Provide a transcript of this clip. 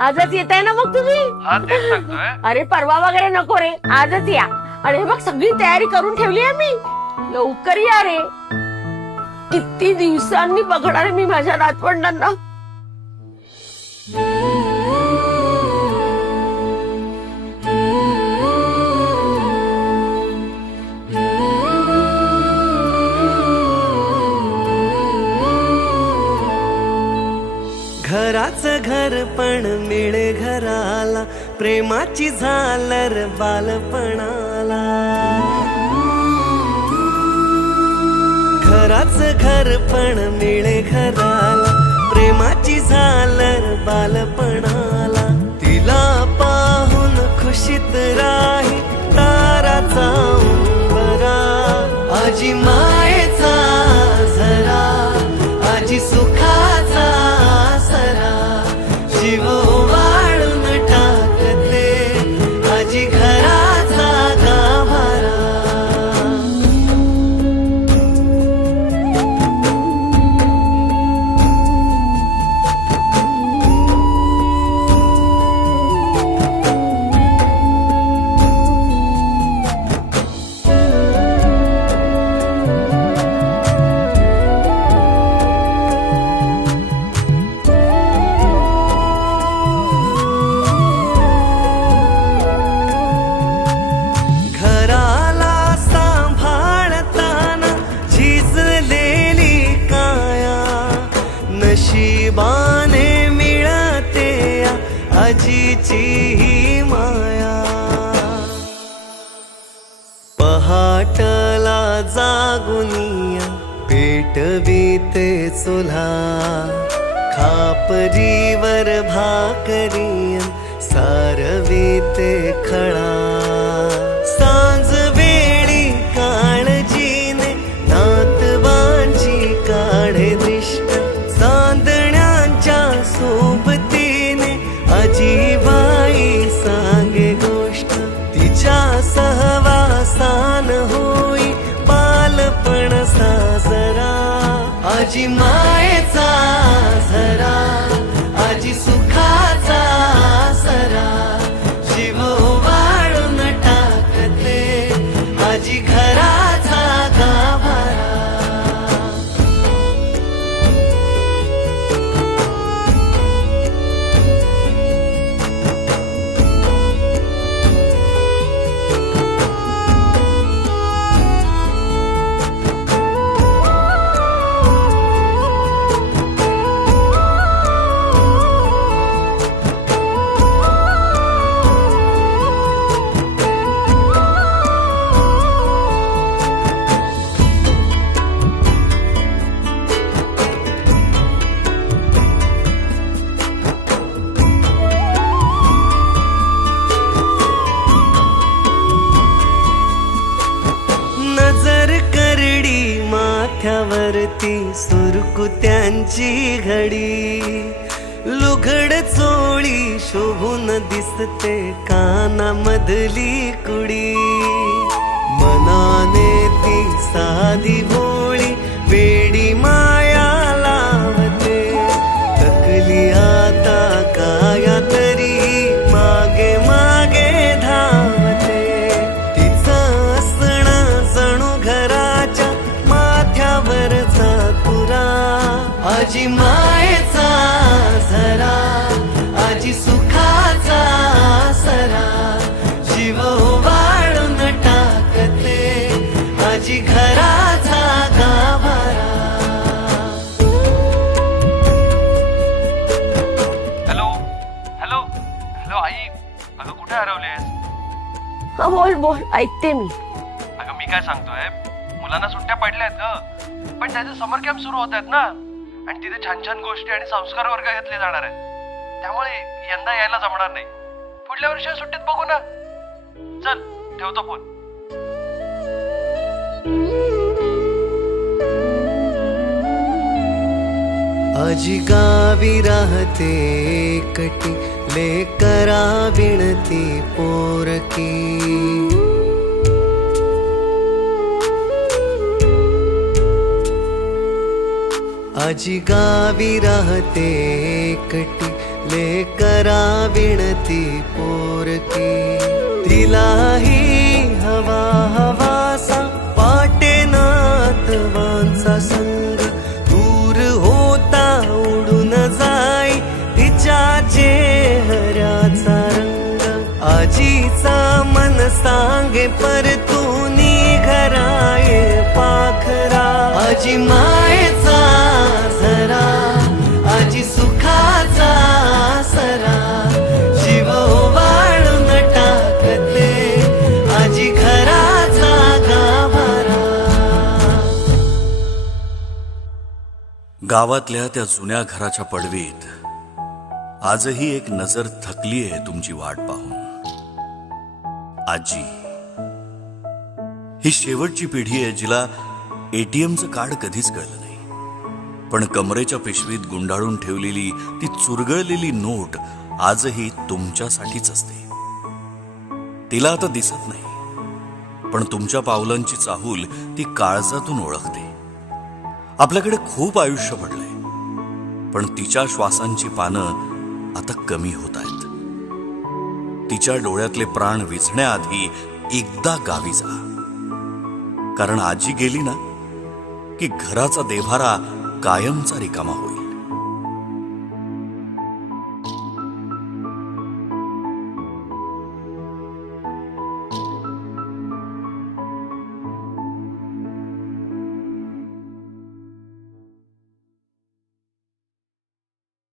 आजच येत आहे ना मग तुम्ही? हा तेच सांगतोय. अरे परवा वगैरे नको रे, आजच या. आणि हे बघ सगळी तयारी करून ठेवली आहे मी. लवकर या रे. किती दिवसांनी बघणार आहे मी माझ्या नातवंडांना. घराचं घर पण मिळे घराला, प्रेमाची झालर बालपणाला. घराचं घर पण मिळे घराला, प्रेमाची झालर बालपणाला. तिला पाहून खुशीत राही ताराचा उंबरा. आजी मायेचा झरा, आजी सुखाचा सरा. जीव वाळून टाकते आजी घराचा गाभारा. नशिबाने मिळते आजीची ही माया. पहाटला जागुनिया पेटवीते चुल्हा. खापरीवर भाकरिया सारवीते खळा. सांज वेळी काळजीने नातवांची काढे दृष्ट. सोबतीने आजीबाई सांगे गोष्ट. तिच्या सहवासान होई बालपण साजरा. आजी मायेचा झरा, आजी सुखाचा सरा. जीव वाळून टाकते आजी घराचा गाभारा. माथ्यावरती सुरकुत्यांची घडी. लुगड चोळी शोभून दिसते कानामधली कुडी. मनाने ती साधी भोळी वेडी माया लावते. थकली आता काया तरी मागे मागे धावते. तिचं असणं जणू घराच्या माथ्यावरचा तुरा. आजी मायेचा झरा, आजी सुखाचा सरा. जीव वाळून टाकते आजी घराचा गाभारा. हॅलो हॅलो हॅलो आई, अगं कुठे हरवलेस? हा बोल बोल, ऐकते मी. अगं मी काय सांगतोय, मुलांना सुट्ट्या पडल्यात ग, पण त्याचे समर कॅम्प सुरू होत आहेत ना. आणि तिथे छान छान गोष्टी आणि संस्कार वर्ग घेतले जाणार आहेत. त्यामुळे यंदा यायला जमणार नाही. पुढल्या वर्षी सुट्टीत बघू ना. चल ठेवतो फोन. आजी गावी राहते एकटी, लेकरा विणती पोरकी. आजी गावी राहते एकटी, लेकरा विणती पोरकी. तिलाही हवा हवासा पाटे नातवांचा संग. दूर होता उडून जाई तिच्या चेहऱ्याचा रंग. आजीचा मन सांगे परतूनी घराये पाखरा. आजी मायेचा झरा, आजी सुखाचा सरा. जीव ओवाळून टाकते आजी घराचा गाभारा. गावातल्या त्या जुन्या घराच्या पडवीत आजही एक नजर थकली आहे तुमची वाट पाहून. आजी ही शेवटची पिढी आहे जिला एटीएमचं कार्ड कधीच कळलं नाही, पण कमरेच्या पिशवीत गुंडाळून ठेवलेली ती चुरगळलेली नोट आजही तुमच्यासाठीच असते. तिला आता दिसत नाही, पण तुमच्या पावलांची चाहूल ती काळजातून ओळखते. आपल्याकडे खूप आयुष्य पडलंय, पण तिच्या श्वासांची पानं आता कमी होत आहेत. तिच्या डोळ्यातले प्राण विझण्याआधी एकदा गावी जा, कारण आजी गेली ना की घराचा देव्हारा कायमचा रिकामा होईल.